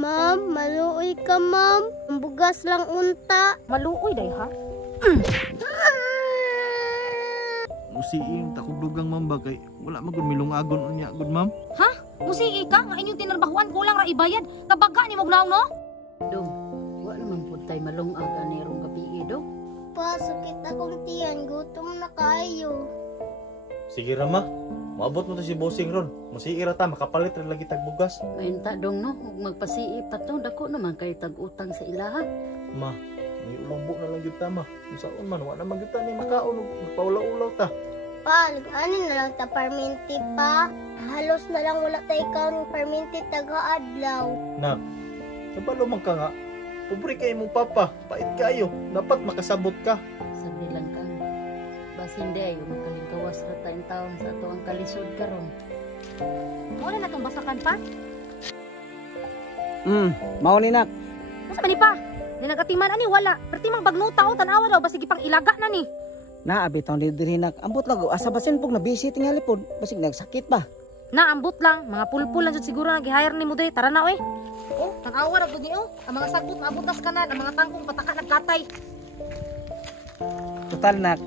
Ma'am, maluoy ka, ma'am. Ang bugas lang unta. Maluoy day ha? Musiing takugdugang ma'am ba kay wala magud milungagon unya gud ma'am. Ha? Musii ka nga inyong tinarbahuan kulang ra ibayad. Kabaga ni mognaw no? Dong, wa naman pud tay malungag ani rong gabi dong. Pa, sakit akong tiyan. Gutom na kayo. Sige ra ma. Maabot mo to si bossing ron. Musiira ta makapalit ra lagi tag bugas. Mainta dong no, ug magpasiip pa to dako naman kay tag-utang sa ilaha. Ma, may ulumbo na lang gyud ta ma. Unsaon man wa na man gyud ta ni makaon ug paulaw-ulaw ta. Pa, nag-anin na lang ta parminti pa. Halos na lang wala tayo kang parminti taga-adlaw. Nak, kabalo man ka nga. Pobre kay mong papa, pait kayo. Dapat makasabot ka. Sabi lang kang basin di ayo makalingkawas ra tayong taon sa ato ang kalisod karon. Wala na tong basakan pa? Mao ni nak. Unsa man ni pa? Ni nagatiman ani wala. Perti mang bagnuta o tanawa daw basig pang ilaga na ni. Naabi taon diri nak. Ambot lang asa basin pug nabisi tingali pod. Basig nagsakit ba? Naambot lang, mga pulpul lang jud siguro nag-hire ni mo diri. Tara na oy. Oh, tanawa ra gud ni oh. Ang mga sagbot maabot nas kanan, ang mga tangkong pataka nagkatay. Total nak.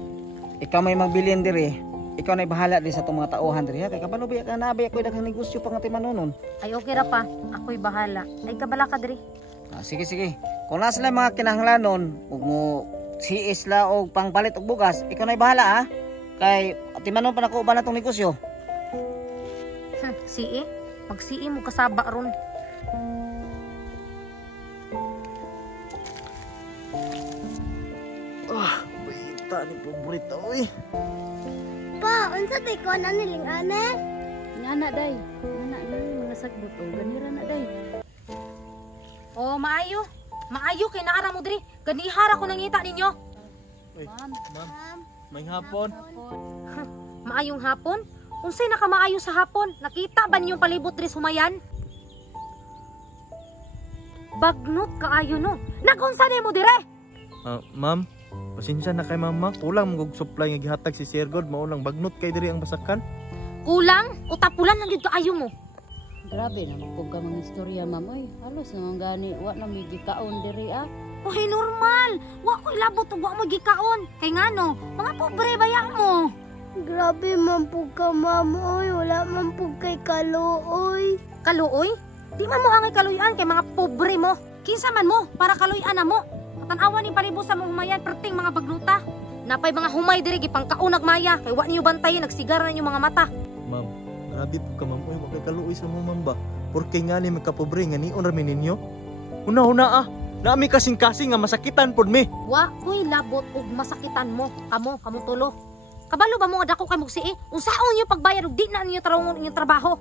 Ikaw may magbilin diri. Ikaw na bahala din sa itong mga tauhan diri ha. Kay kabalo ba ka nabay ako daghang negosyo pa nga timanunon. Ay okay ra pa. Ako'y bahala. Ay kabala ka diri. Sige sige. Kung nasa sila mga kinahanglanon, ug mo siis la og pangpalit og bugas, ikaw na bahala ha. Kay timanon pa nako uban natong negosyo. Sii? Pag-sii mo kasaba ron. Baita ni paborito oy. Pa, unsa tay ko na niling ane? Ngana day, ngana na mga sagbot o ganira na day. Oh, maayo. Maayo kay naara mo diri. Ganihara ko nangita ninyo. Uy, Ma'am, ma'am, may hapon. Maayong hapon? Unsay nakamaayo sa hapon? Nakita ba niyong palibot diri sumayan? Bagnot kaayo no. Nagunsa ni mo dire? Ma'am, pasensya na kay mama. Kulang mag supply nga gihatag si Sir God. Maulang bagnot kay diri ang basakan. Kulang o tapulan lang gyud kaayo mo. grabe naman po ka mga istorya ma'am oy. Halos naman gani wa na may gikaon diri ah. Oy normal. Wa ko ilabot ug wa mo gikaon. Kay ngano, mga pobre baya mo. Grabe man po ka, ma'am. Oy, wala man po kay kaluoy. Kaluoy? Di man mo angay kaluyan kay mga pobre mo. Kinsa man mo para kaluyan na mo. Tanawa ni palibot sa mga humayan perting mga bagluta. Napay mga humay diri gipangkaunag maya kay wa niyo bantayan nagsigara ninyo mga mata. Ma'am, grabe po ka ma'am. Uy, wag kay kaluoy sa mo ma'am ba? Porque nga ni magkapobre nga nion ra ninyo. Una-una ah. Naami kasing-kasing nga masakitan pod mi. Wa ko'y labot ug masakitan mo. Kamo tulo. Kabalo ba mo nga dako kay mugsii? Unsaon niyo pagbayad ug di na niyo tarongon inyong trabaho?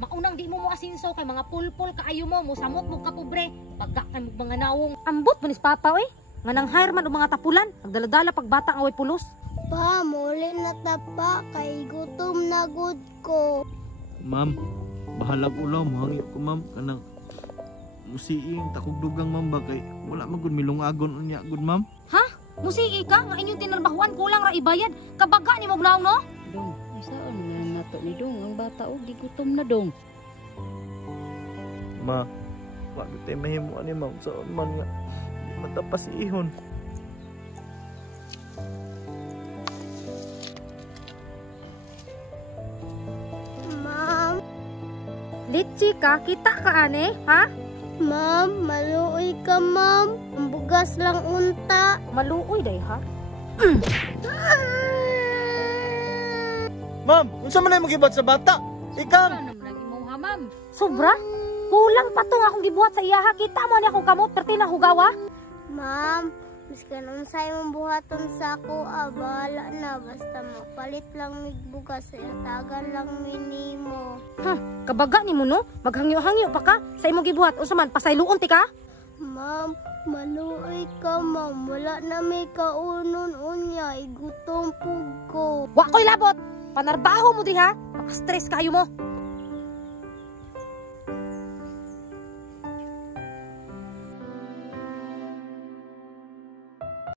Maunang di mo asinso kay mga pulpul kaayo mo musamot mo ka pobre. Pagka kay mo mga nawong ambot manis papa oy. Nga nang hire man og mga tapulan, nagdaladala pagbata ang way pulos. Pa, muli na tapa kay gutom na gud ko. Ma'am, bahalag ulaw mo hangi ko ma'am kanang musiing takugdugang ma'am ba kay wala magud milungagon unya gud ma'am. Ha? Musii ka nga inyong tinarbahuan kulang ra ibayad. Kabaga ni mo gnaw no? Dong, isaon nga nato ni dong ang bata og gigutom na dong. Ma, wag tay mahimo ani ma'am sa man nga di matapas ihon. Ma'am, Litchi ka, kita ka ane, ha? ma'am, maluoy ka, ma'am. Ang bugas lang unta. Maluoy day ha? Ma'am, unsa man ay magibad sa bata? Ikam. Ano naman lagi mo ha ma'am? Sobra? Kulang pa to nga akong gibuhat sa iyaha. Kita mo ni akong kamot, perti na hugawa. Ma'am, miskan unsay mong buhaton sa ako, bahala na. Basta mapalit lang mig bugas. Tagan lang minimo. Kabaga ni mo no? Maghangyo-hangyo pa ka sa imong gibuhat. Unsa man pasayloon ti ka? Ma'am, maluoy ka, ma'am. Wala na may kaunon unya. Gutom po ko. Wa ko'y labot. Panarbaho mo di ha? Maka-stress kayo mo.